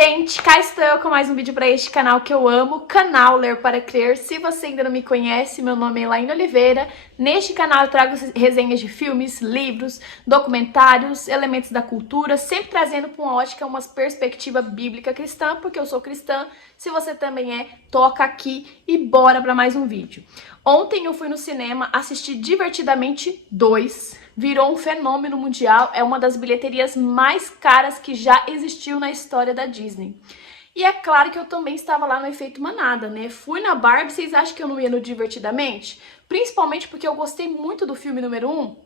gente, cá estou eu com mais um vídeo para este canal que eu amo, canal Ler para Crer. Se você ainda não me conhece, meu nome é Elaine Oliveira. Neste canal eu trago resenhas de filmes, livros, documentários, elementos da cultura, sempre trazendo com uma ótica, uma perspectiva bíblica cristã, porque eu sou cristã. Se você também é, toca aqui e bora para mais um vídeo. Ontem eu fui no cinema assistir Divertidamente 2. Virou um fenômeno mundial, é uma das bilheterias mais caras que já existiu na história da Disney. E é claro que eu também estava lá no efeito manada, né? Fui na Barbie, vocês acham que eu não ia no Divertidamente? Principalmente porque eu gostei muito do filme número 1.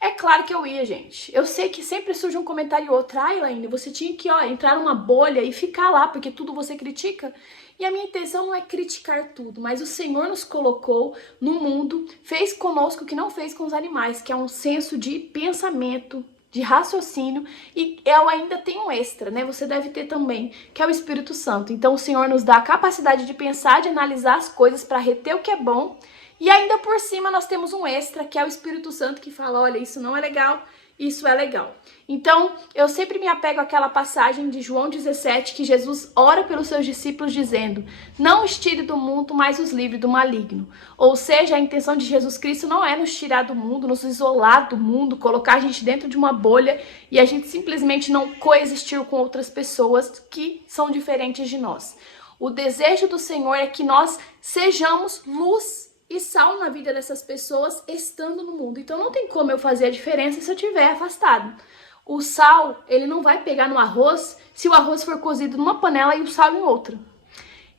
É claro que eu ia, gente. Eu sei que sempre surge um comentário ou outro. Ah, Elaine, você tinha que entrar numa bolha e ficar lá, porque tudo você critica. E a minha intenção não é criticar tudo, mas o Senhor nos colocou no mundo, fez conosco o que não fez com os animais, que é um senso de pensamento, de raciocínio, e eu ainda tenho um extra, né? Você deve ter também, que é o Espírito Santo. Então o Senhor nos dá a capacidade de pensar, de analisar as coisas para reter o que é bom, e ainda por cima nós temos um extra, que é o Espírito Santo, que fala, olha, isso não é legal, isso é legal. Então, eu sempre me apego àquela passagem de João 17, que Jesus ora pelos seus discípulos dizendo, não os tire do mundo, mas os livre do maligno. Ou seja, a intenção de Jesus Cristo não é nos tirar do mundo, nos isolar do mundo, colocar a gente dentro de uma bolha e a gente simplesmente não coexistir com outras pessoas que são diferentes de nós. O desejo do Senhor é que nós sejamos luz e sal na vida dessas pessoas estando no mundo. Então não tem como eu fazer a diferença se eu estiver afastado. O sal, ele não vai pegar no arroz se o arroz for cozido numa panela e o sal em outra.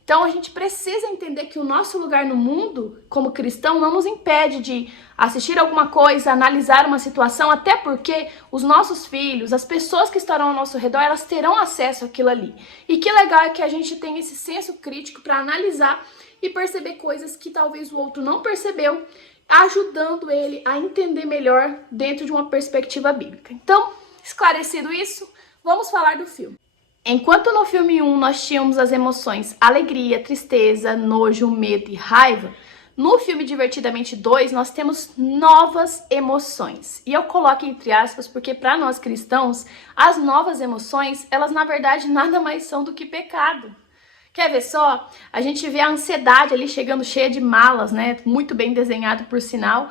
Então a gente precisa entender que o nosso lugar no mundo, como cristão, não nos impede de assistir alguma coisa, analisar uma situação, até porque os nossos filhos, as pessoas que estarão ao nosso redor, elas terão acesso àquilo ali. E que legal é que a gente tem esse senso crítico para analisar e perceber coisas que talvez o outro não percebeu, ajudando ele a entender melhor dentro de uma perspectiva bíblica. Então, esclarecido isso, vamos falar do filme. Enquanto no filme 1 nós tínhamos as emoções alegria, tristeza, nojo, medo e raiva, no filme Divertidamente 2 nós temos novas emoções. E eu coloco entre aspas porque para nós cristãos, as novas emoções, elas na verdade nada mais são do que pecado. Quer ver só? A gente vê a ansiedade ali chegando cheia de malas, né? Muito bem desenhado por sinal,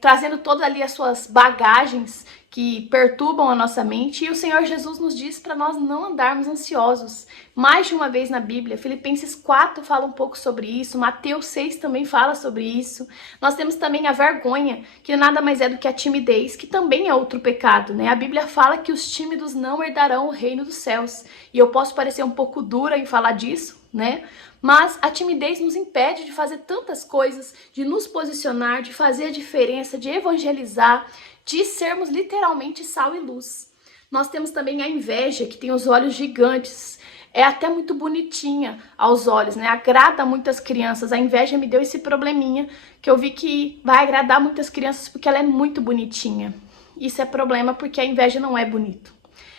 trazendo todas ali as suas bagagens que perturbam a nossa mente. E o Senhor Jesus nos diz para nós não andarmos ansiosos. Mais de uma vez na Bíblia, Filipenses 4 fala um pouco sobre isso, Mateus 6 também fala sobre isso. Nós temos também a vergonha, que nada mais é do que a timidez, que também é outro pecado, né? A Bíblia fala que os tímidos não herdarão o reino dos céus. E eu posso parecer um pouco dura em falar disso, né? Mas a timidez nos impede de fazer tantas coisas, de nos posicionar, de fazer a diferença, de evangelizar, de sermos literalmente sal e luz. Nós temos também a inveja, que tem os olhos gigantes, é até muito bonitinha aos olhos, né? Agrada muitas crianças. A inveja me deu esse probleminha, que eu vi que vai agradar muitas crianças porque ela é muito bonitinha. Isso é problema porque a inveja não é bonito.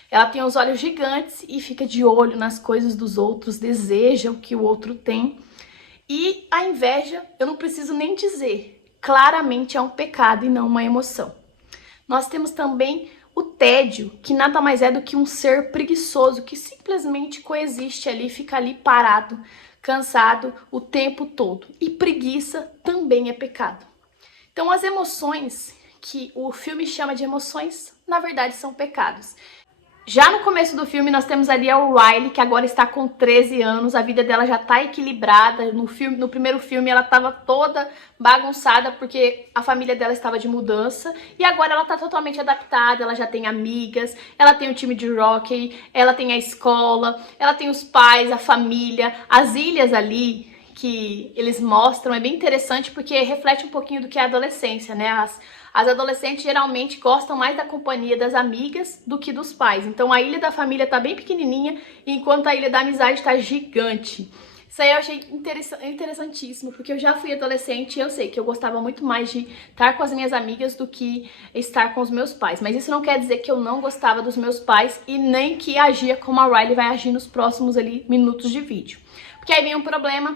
Ela tem os olhos gigantes e fica de olho nas coisas dos outros, deseja o que o outro tem. E a inveja, eu não preciso nem dizer, claramente é um pecado e não uma emoção. Nós temos também o tédio, que nada mais é do que um ser preguiçoso, que simplesmente coexiste ali, fica ali parado, cansado o tempo todo. E preguiça também é pecado. Então as emoções, que o filme chama de emoções, na verdade são pecados. Já no começo do filme nós temos ali a Riley, que agora está com 13 anos, a vida dela já está equilibrada. No primeiro filme ela estava toda bagunçada porque a família dela estava de mudança e agora ela está totalmente adaptada, ela já tem amigas, ela tem o time de hockey, ela tem a escola, ela tem os pais, a família, as ilhas ali que eles mostram, é bem interessante porque reflete um pouquinho do que é a adolescência, né? As adolescentes geralmente gostam mais da companhia das amigas do que dos pais. Então a ilha da família tá bem pequenininha, enquanto a ilha da amizade tá gigante. Isso aí eu achei interessantíssimo, porque eu já fui adolescente e eu sei que eu gostava muito mais de estar com as minhas amigas do que estar com os meus pais. Mas isso não quer dizer que eu não gostava dos meus pais e nem que agia como a Riley vai agir nos próximos ali minutos de vídeo. Porque aí vem um problema,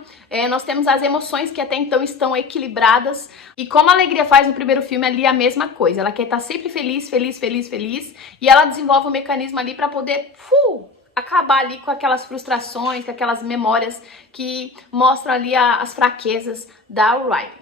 nós temos as emoções que até então estão equilibradas, e como a alegria faz no primeiro filme ali a mesma coisa, ela quer estar sempre feliz, e ela desenvolve um mecanismo ali para poder acabar acabar ali com aquelas frustrações, com aquelas memórias que mostram ali as fraquezas da Riley.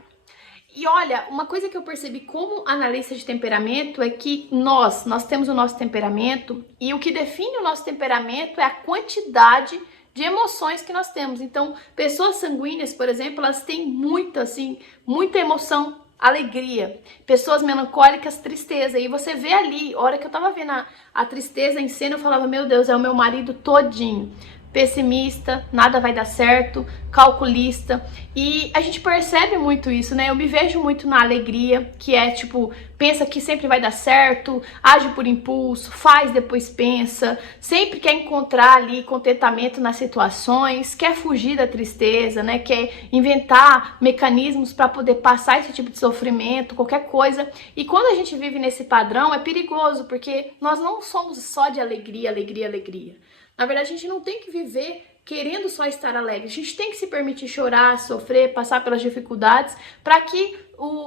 E olha, uma coisa que eu percebi como analista de temperamento é que nós temos o nosso temperamento e o que define o nosso temperamento é a quantidade de emoções que nós temos. Então, pessoas sanguíneas, por exemplo, elas têm muita emoção, alegria. Pessoas melancólicas, tristeza. E você vê ali, a hora que eu tava vendo a tristeza em cena, eu falava, meu Deus, é o meu marido todinho. Pessimista, nada vai dar certo, calculista, e a gente percebe muito isso, né? Eu me vejo muito na alegria, que é tipo, pensa que sempre vai dar certo, age por impulso, faz, depois pensa, sempre quer encontrar ali contentamento nas situações, quer fugir da tristeza, né? Quer inventar mecanismos para poder passar esse tipo de sofrimento, qualquer coisa. E quando a gente vive nesse padrão, é perigoso, porque nós não somos só de alegria, alegria, alegria. Na verdade, a gente não tem que viver querendo só estar alegre. A gente tem que se permitir chorar, sofrer, passar pelas dificuldades, para que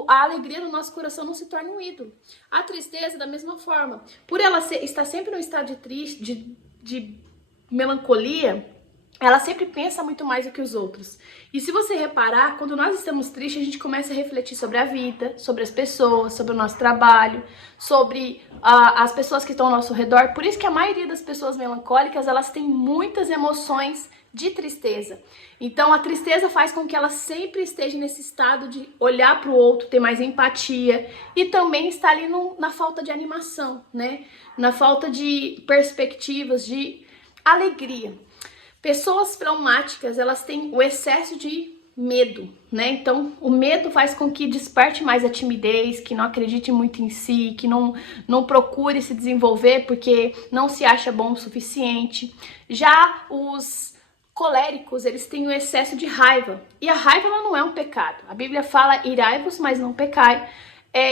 a alegria do nosso coração não se torne um ídolo. A tristeza, da mesma forma. Por ela estar sempre num estado de melancolia, ela sempre pensa muito mais do que os outros. E se você reparar, quando nós estamos tristes, a gente começa a refletir sobre a vida, sobre as pessoas, sobre o nosso trabalho, sobre as pessoas que estão ao nosso redor. Por isso que a maioria das pessoas melancólicas, elas têm muitas emoções de tristeza. Então, a tristeza faz com que ela sempre esteja nesse estado de olhar para o outro, ter mais empatia e também estar ali na falta de animação, né? Na falta de perspectivas, de alegria. Pessoas traumáticas, elas têm o excesso de medo, né? Então, o medo faz com que desperte mais a timidez, que não acredite muito em si, que não procure se desenvolver porque não se acha bom o suficiente. Já os coléricos, eles têm o excesso de raiva. E a raiva, ela não é um pecado. A Bíblia fala, irai-vos, mas não pecai.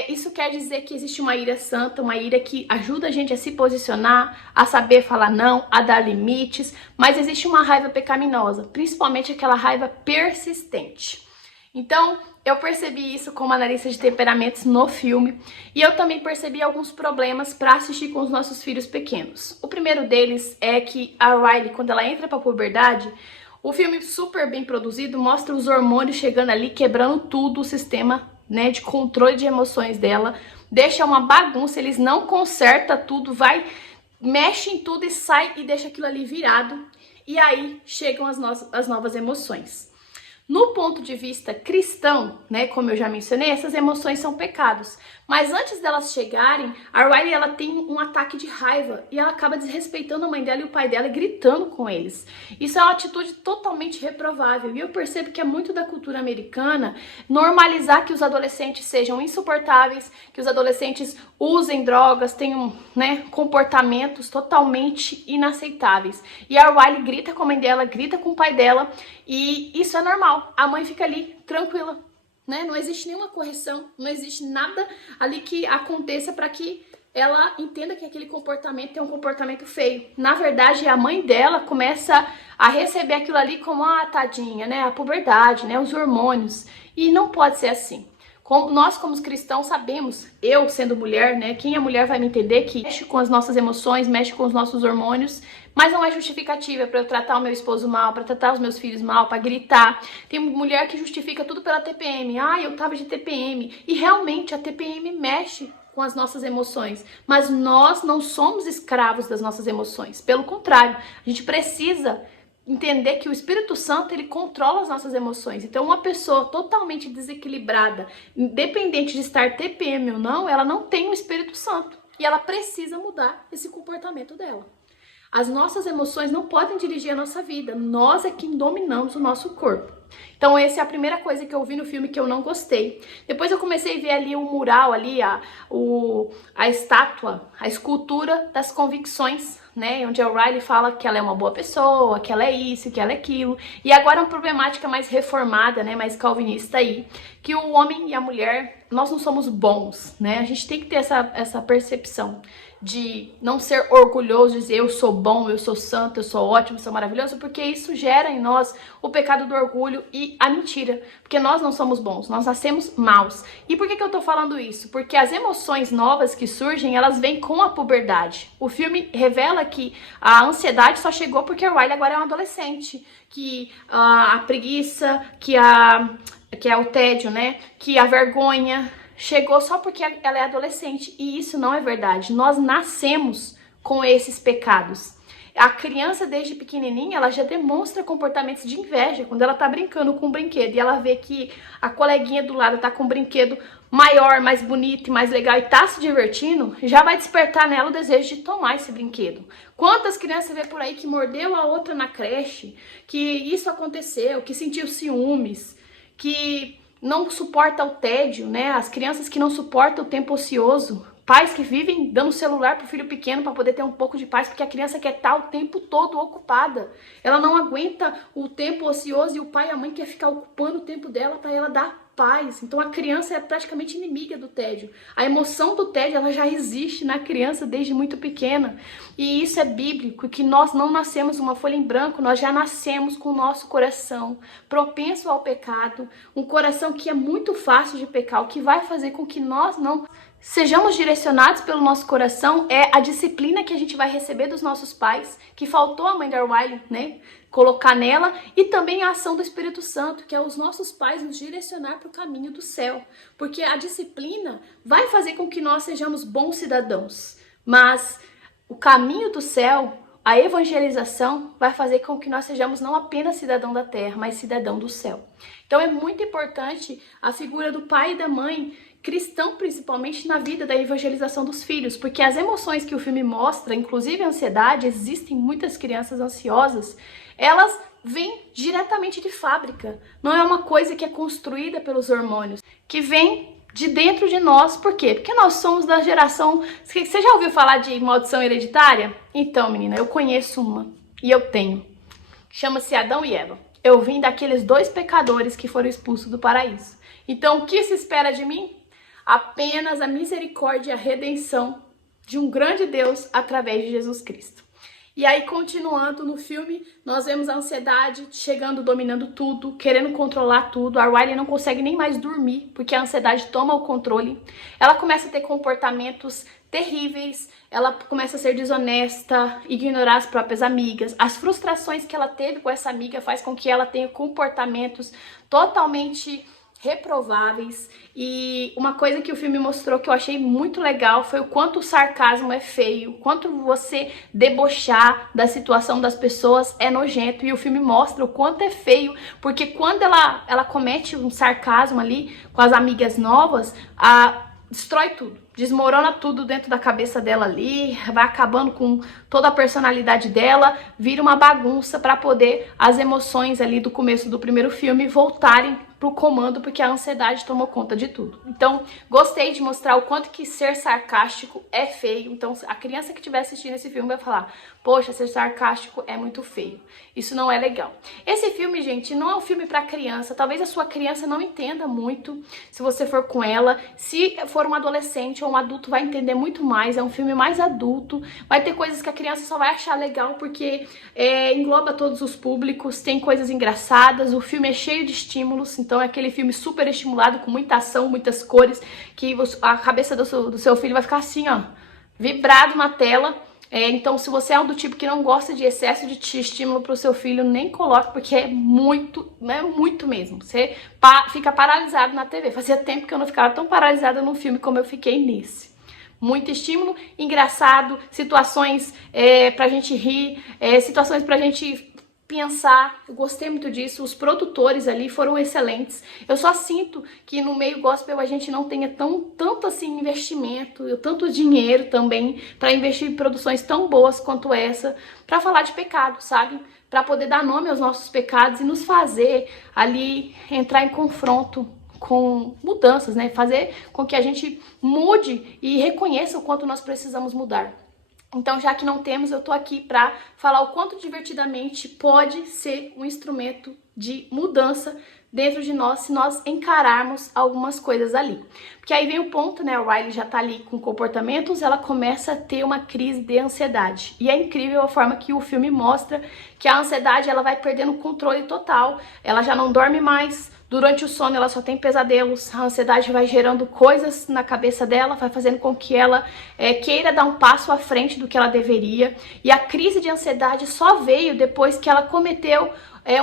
Isso quer dizer que existe uma ira santa, uma ira que ajuda a gente a se posicionar, a saber falar não, a dar limites, mas existe uma raiva pecaminosa, principalmente aquela raiva persistente. Então, eu percebi isso como analista de temperamentos no filme e eu também percebi alguns problemas para assistir com os nossos filhos pequenos. O primeiro deles é que a Riley, quando ela entra para a puberdade, o filme super bem produzido mostra os hormônios chegando ali, quebrando tudo o sistema, né, de controle de emoções dela, deixa uma bagunça, eles não consertam tudo, mexe em tudo e sai e deixa aquilo ali virado, e aí chegam as novas emoções. No ponto de vista cristão, né, como eu já mencionei, essas emoções são pecados. Mas antes delas chegarem, a Riley, ela tem um ataque de raiva e ela acaba desrespeitando a mãe dela e o pai dela e gritando com eles. Isso é uma atitude totalmente reprovável. E eu percebo que é muito da cultura americana normalizar que os adolescentes sejam insuportáveis, que os adolescentes usem drogas, tenham, né, comportamentos totalmente inaceitáveis. E a Riley grita com a mãe dela, grita com o pai dela e isso é normal. A mãe fica ali tranquila. Né? Não existe nenhuma correção, não existe nada ali que aconteça para que ela entenda que aquele comportamento é um comportamento feio. Na verdade, a mãe dela começa a receber aquilo ali como a tadinha, né? A puberdade, né? Os hormônios. E não pode ser assim. Nós, como cristãos, sabemos, eu sendo mulher, né? Quem é mulher vai me entender que mexe com as nossas emoções, mexe com os nossos hormônios, mas não é justificativa para eu tratar o meu esposo mal, para tratar os meus filhos mal, para gritar. Tem mulher que justifica tudo pela TPM. Ah, eu tava de TPM. E realmente a TPM mexe com as nossas emoções, mas nós não somos escravos das nossas emoções. Pelo contrário, a gente precisa entender que o Espírito Santo, ele controla as nossas emoções. Então, uma pessoa totalmente desequilibrada, independente de estar TPM ou não, ela não tem o Espírito Santo. E ela precisa mudar esse comportamento dela. As nossas emoções não podem dirigir a nossa vida. Nós é quem dominamos o nosso corpo. Então, essa é a primeira coisa que eu vi no filme que eu não gostei. Depois eu comecei a ver ali o mural, ali a estátua, a escultura das convicções, né? Onde a Riley fala que ela é uma boa pessoa, que ela é isso, que ela é aquilo. E agora uma problemática mais reformada, né? Mais calvinista aí. Que o homem e a mulher, nós não somos bons, né? A gente tem que ter essa percepção de não ser orgulhoso, dizer eu sou bom, eu sou santo, eu sou ótimo, eu sou maravilhoso, porque isso gera em nós o pecado do orgulho e e a mentira, porque nós não somos bons, nós nascemos maus. E por que eu tô falando isso? Porque as emoções novas que surgem, elas vêm com a puberdade. O filme revela que a ansiedade só chegou porque a Riley agora é um adolescente, que a preguiça, que é o tédio, né, que a vergonha chegou só porque ela é adolescente, e isso não é verdade. Nós nascemos com esses pecados. A criança, desde pequenininha, ela já demonstra comportamentos de inveja quando ela tá brincando com um brinquedo e ela vê que a coleguinha do lado tá com um brinquedo maior, mais bonito e mais legal e tá se divertindo, já vai despertar nela o desejo de tomar esse brinquedo. Quantas crianças vê por aí que mordeu a outra na creche, que isso aconteceu, que sentiu ciúmes, que não suporta o tédio, né? As crianças que não suportam o tempo ocioso, pais que vivem dando celular pro filho pequeno para poder ter um pouco de paz, porque a criança quer estar o tempo todo ocupada. Ela não aguenta o tempo ocioso e o pai e a mãe quer ficar ocupando o tempo dela para ela dar paz. Então a criança é praticamente inimiga do tédio. A emoção do tédio, ela já existe na criança desde muito pequena. E isso é bíblico, que nós não nascemos uma folha em branco, nós já nascemos com o nosso coração propenso ao pecado, um coração que é muito fácil de pecar, o que vai fazer com que nós não sejamos direcionados pelo nosso coração é a disciplina que a gente vai receber dos nossos pais, que faltou a mãe da Riley, né, colocar nela, e também a ação do Espírito Santo, que é os nossos pais nos direcionar para o caminho do céu, porque a disciplina vai fazer com que nós sejamos bons cidadãos, mas o caminho do céu, a evangelização, vai fazer com que nós sejamos não apenas cidadão da terra, mas cidadão do céu. Então é muito importante a figura do pai e da mãe, cristão principalmente, na vida da evangelização dos filhos, porque as emoções que o filme mostra, inclusive a ansiedade, existem muitas crianças ansiosas, elas vêm diretamente de fábrica, não é uma coisa que é construída pelos hormônios, que vem de dentro de nós. Por quê? Porque nós somos da geração... Você já ouviu falar de maldição hereditária? Então, menina, eu conheço uma, e eu tenho. Chama-se Adão e Eva. Eu vim daqueles dois pecadores que foram expulsos do paraíso. Então, o que se espera de mim? Apenas a misericórdia e a redenção de um grande Deus através de Jesus Cristo. E aí, continuando no filme, nós vemos a ansiedade chegando, dominando tudo, querendo controlar tudo. A Riley não consegue nem mais dormir, porque a ansiedade toma o controle. Ela começa a ter comportamentos terríveis, ela começa a ser desonesta, ignorar as próprias amigas. As frustrações que ela teve com essa amiga faz com que ela tenha comportamentos totalmente reprováveis. E uma coisa que o filme mostrou que eu achei muito legal foi o quanto o sarcasmo é feio, o quanto você debochar da situação das pessoas é nojento, e o filme mostra o quanto é feio, porque quando ela comete um sarcasmo ali com as amigas novas, destrói tudo, desmorona tudo dentro da cabeça dela ali, vai acabando com toda a personalidade dela, vira uma bagunça para poder as emoções ali do começo do primeiro filme voltarem pro comando, porque a ansiedade tomou conta de tudo. Então, gostei de mostrar o quanto que ser sarcástico é feio. Então, a criança que estiver assistindo esse filme vai falar: poxa, ser sarcástico é muito feio. Isso não é legal. Esse filme, gente, não é um filme para criança. Talvez a sua criança não entenda muito se você for com ela. Se for um adolescente ou um adulto, vai entender muito mais. É um filme mais adulto. Vai ter coisas que a criança só vai achar legal porque engloba todos os públicos. Tem coisas engraçadas. O filme é cheio de estímulos. Então é aquele filme super estimulado, com muita ação, muitas cores, que a cabeça do seu filho vai ficar assim, ó, vibrado na tela. Então, se você é do tipo que não gosta de excesso de estímulo para o seu filho, nem coloque, porque é muito mesmo. Você fica paralisado na TV. Fazia tempo que eu não ficava tão paralisada num filme como eu fiquei nesse. Muito estímulo, engraçado, situações pra gente rir, situações pra gente pensar. Eu gostei muito disso. Os produtores ali foram excelentes. Eu só sinto que no meio gospel a gente não tenha tanto assim investimento, tanto dinheiro também para investir em produções tão boas quanto essa, para falar de pecado, sabe? Para poder dar nome aos nossos pecados e nos fazer ali entrar em confronto com mudanças, né? Fazer com que a gente mude e reconheça o quanto nós precisamos mudar. Então, já que não temos, eu tô aqui pra falar o quanto Divertidamente pode ser um instrumento de mudança dentro de nós se nós encararmos algumas coisas ali. Porque aí vem o ponto, né? A Riley já tá ali com comportamentos, ela começa a ter uma crise de ansiedade. E é incrível a forma que o filme mostra que a ansiedade, ela vai perdendo o controle total, ela já não dorme mais, durante o sono ela só tem pesadelos, a ansiedade vai gerando coisas na cabeça dela, vai fazendo com que ela queira dar um passo à frente do que ela deveria. E a crise de ansiedade só veio depois que ela cometeu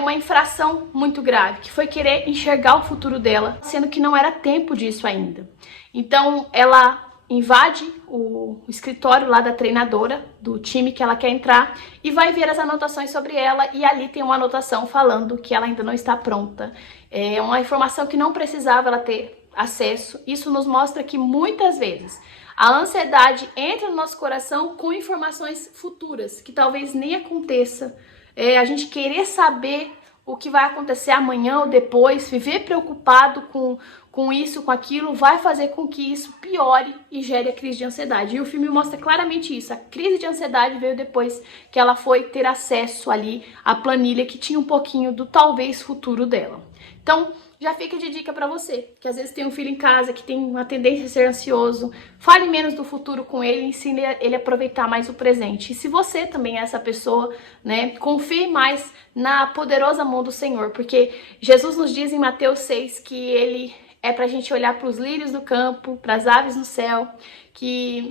uma infração muito grave, que foi querer enxergar o futuro dela, sendo que não era tempo disso ainda. Então ela invade o escritório lá da treinadora, do time que ela quer entrar, e vai ver as anotações sobre ela, e ali tem uma anotação falando que ela ainda não está pronta. É uma informação que não precisava ela ter acesso. Isso nos mostra que muitas vezes a ansiedade entra no nosso coração com informações futuras, que talvez nem aconteça. A gente querer saber o que vai acontecer amanhã ou depois, viver preocupado com isso, com aquilo, vai fazer com que isso piore e gere a crise de ansiedade. E o filme mostra claramente isso. A crise de ansiedade veio depois que ela foi ter acesso ali à planilha que tinha um pouquinho do talvez futuro dela. Então, já fica de dica pra você, que às vezes tem um filho em casa que tem uma tendência a ser ansioso, fale menos do futuro com ele, ensine ele a aproveitar mais o presente. E se você também é essa pessoa, né, confie mais na poderosa mão do Senhor, porque Jesus nos diz em Mateus 6 que ele é pra gente olhar para os lírios do campo, para as aves no céu, que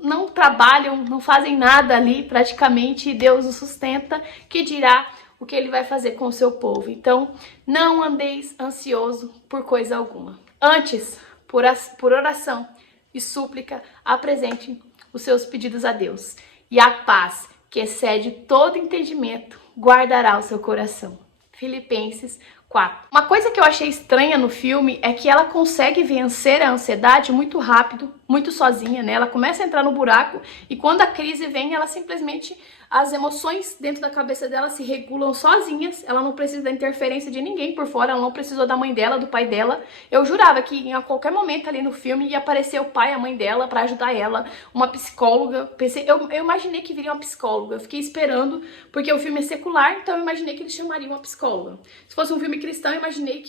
não trabalham, não fazem nada ali praticamente, e Deus os sustenta, que dirá o que ele vai fazer com o seu povo. Então, não andeis ansioso por coisa alguma. Antes, por oração e súplica, apresente os seus pedidos a Deus. E a paz, que excede todo entendimento, guardará o seu coração. Filipenses 4. Uma coisa que eu achei estranha no filme é que ela consegue vencer a ansiedade muito rápido, muito sozinha, né? Ela começa a entrar no buraco e quando a crise vem, ela simplesmente, as emoções dentro da cabeça dela se regulam sozinhas, ela não precisa da interferência de ninguém por fora, ela não precisou da mãe dela, do pai dela. Eu jurava que a qualquer momento ali no filme ia aparecer o pai e a mãe dela pra ajudar ela, uma psicóloga. Eu imaginei que viria uma psicóloga, eu fiquei esperando, porque o filme é secular, então eu imaginei que eles chamariam uma psicóloga. Se fosse um filme cristão, eu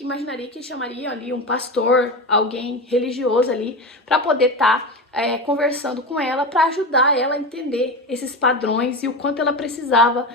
imaginaria que chamariam ali um pastor, alguém religioso ali, pra poder estar conversando com ela, para ajudar ela a entender esses padrões e o quanto ela precisava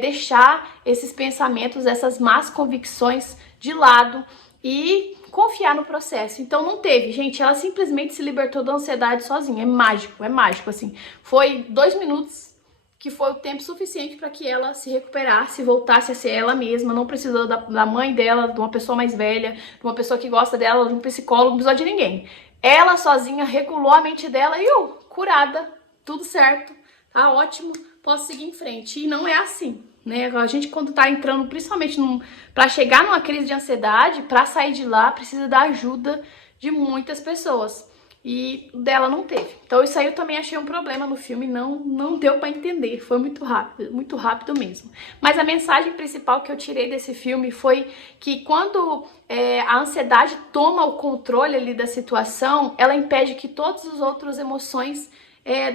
deixar esses pensamentos, essas más convicções de lado e confiar no processo. Então não teve, gente, ela simplesmente se libertou da ansiedade sozinha. É mágico, assim. Foi 2 minutos que foi o tempo suficiente para que ela se recuperasse, voltasse a ser ela mesma, não precisou da mãe dela, de uma pessoa mais velha, de uma pessoa que gosta dela, de um psicólogo, não precisou de ninguém. Ela sozinha regulou a mente dela e curada, tudo certo, tá ótimo, posso seguir em frente. E não é assim, né? A gente quando tá entrando, principalmente pra chegar numa crise de ansiedade, pra sair de lá, precisa da ajuda de muitas pessoas. E dela não teve. Então isso aí eu também achei um problema no filme, não deu pra entender, foi muito rápido mesmo. Mas a mensagem principal que eu tirei desse filme foi que quando a ansiedade toma o controle ali da situação, ela impede que todas as outras emoções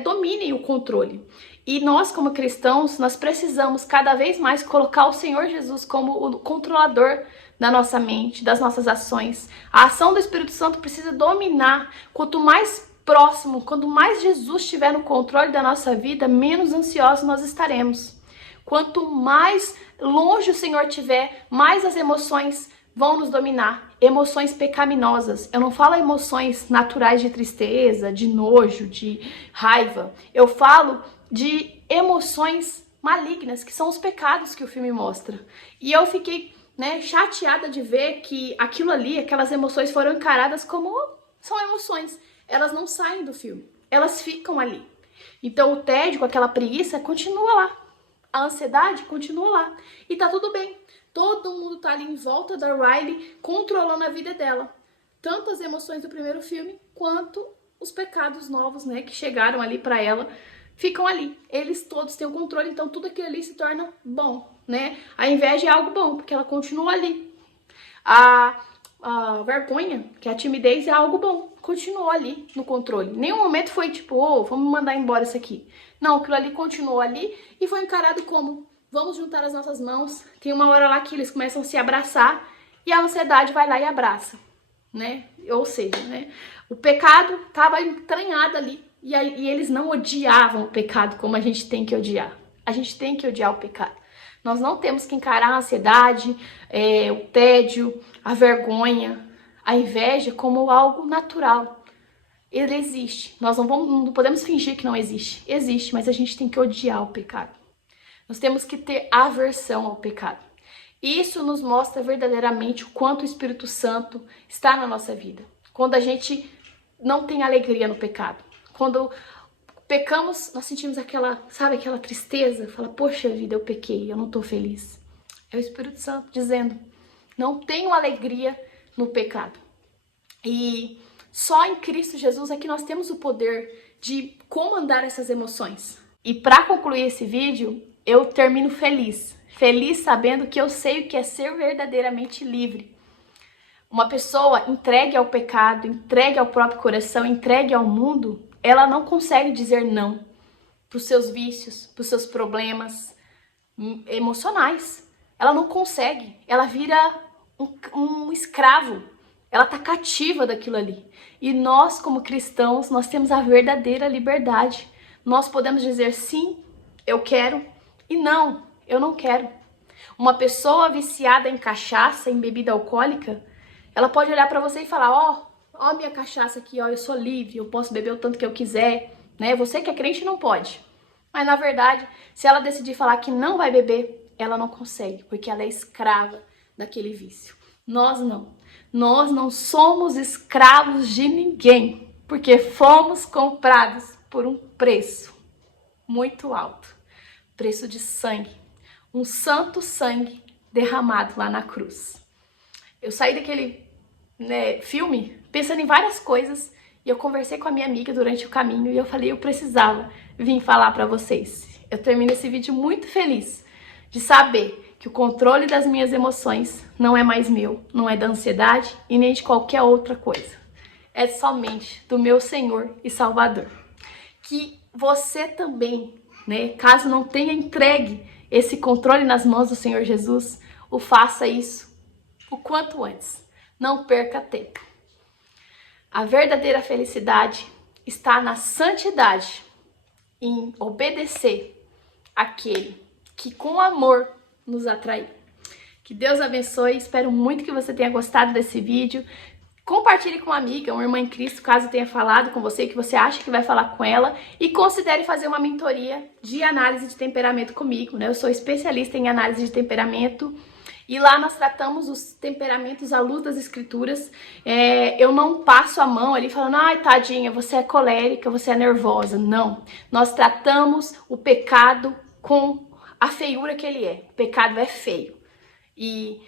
dominem o controle. E nós, como cristãos, nós precisamos cada vez mais colocar o Senhor Jesus como o controlador da nossa mente, das nossas ações. A ação do Espírito Santo precisa dominar. Quanto mais próximo, quanto mais Jesus estiver no controle da nossa vida, menos ansiosos nós estaremos. Quanto mais longe o Senhor estiver, mais as emoções vão nos dominar. Emoções pecaminosas. Eu não falo emoções naturais de tristeza, de nojo, de raiva. Eu falo de emoções malignas, que são os pecados que o filme mostra. E eu fiquei chateada de ver que aquilo ali, aquelas emoções foram encaradas como são emoções. Elas não saem do filme, elas ficam ali. Então o tédio, com aquela preguiça, continua lá. A ansiedade continua lá. E tá tudo bem. Todo mundo tá ali em volta da Riley, controlando a vida dela. Tanto as emoções do primeiro filme, quanto os pecados novos, que chegaram ali pra ela, ficam ali. Eles todos têm o controle, então tudo aquilo ali se torna bom, A inveja é algo bom, porque ela continua ali. A vergonha, que é a timidez, é algo bom. Continuou ali no controle. Nenhum momento foi tipo, vamos mandar embora isso aqui. Não, aquilo ali continuou ali e foi encarado como vamos juntar as nossas mãos. Tem uma hora lá que eles começam a se abraçar e a ansiedade vai lá e abraça, né? Ou seja, né? O pecado estava entranhado ali e eles não odiavam o pecado como a gente tem que odiar. A gente tem que odiar o pecado. Nós não temos que encarar a ansiedade, o tédio, a vergonha, a inveja como algo natural. Ele existe. Nós não podemos fingir que não existe. Existe, mas a gente tem que odiar o pecado. Nós temos que ter aversão ao pecado. Isso nos mostra verdadeiramente o quanto o Espírito Santo está na nossa vida. Quando a gente não tem alegria no pecado. Quando pecamos, nós sentimos aquela tristeza. Fala, poxa vida, eu pequei, eu não estou feliz. É o Espírito Santo dizendo, não tenho alegria no pecado. E só em Cristo Jesus é que nós temos o poder de comandar essas emoções. E para concluir esse vídeo, eu termino feliz. Feliz sabendo que eu sei o que é ser verdadeiramente livre. Uma pessoa entregue ao pecado, entregue ao próprio coração, entregue ao mundo, ela não consegue dizer não para os seus vícios, para os seus problemas emocionais. Ela não consegue. Ela vira um escravo. Ela está cativa daquilo ali. E nós, como cristãos, nós temos a verdadeira liberdade. Nós podemos dizer sim, eu quero, e não, eu não quero. Uma pessoa viciada em cachaça, em bebida alcoólica, ela pode olhar para você e falar, ó minha cachaça aqui, ó, eu sou livre, eu posso beber o tanto que eu quiser, né? Você que é crente não pode. Mas na verdade, se ela decidir falar que não vai beber, ela não consegue, porque ela é escrava daquele vício. Nós não. Nós não somos escravos de ninguém, porque fomos comprados por um preço muito alto. Preço de sangue. Um santo sangue derramado lá na cruz. Eu saí daquele filme pensando em várias coisas e eu conversei com a minha amiga durante o caminho e eu falei, eu precisava vir falar para vocês. Eu termino esse vídeo muito feliz de saber que o controle das minhas emoções não é mais meu, não é da ansiedade e nem de qualquer outra coisa. É somente do meu Senhor e Salvador. Que você também, né, caso não tenha entregue esse controle nas mãos do Senhor Jesus, o faça isso o quanto antes. Não perca tempo. A verdadeira felicidade está na santidade, em obedecer aquele que com amor nos atraiu. Que Deus abençoe, espero muito que você tenha gostado desse vídeo. Compartilhe com uma amiga, uma irmã em Cristo, caso tenha falado com você, que você acha que vai falar com ela. E considere fazer uma mentoria de análise de temperamento comigo, né? Eu sou especialista em análise de temperamento. E lá nós tratamos os temperamentos à luz das escrituras. Eu não passo a mão ali falando, ai tadinha, você é colérica, você é nervosa. Não, nós tratamos o pecado com a feiura que ele é. O pecado é feio e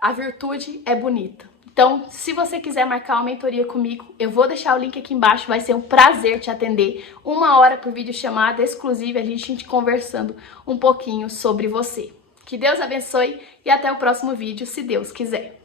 a virtude é bonita. Então, se você quiser marcar uma mentoria comigo, eu vou deixar o link aqui embaixo, vai ser um prazer te atender. 1 hora por videochamada exclusiva, a gente conversando um pouquinho sobre você. Que Deus abençoe e até o próximo vídeo, se Deus quiser.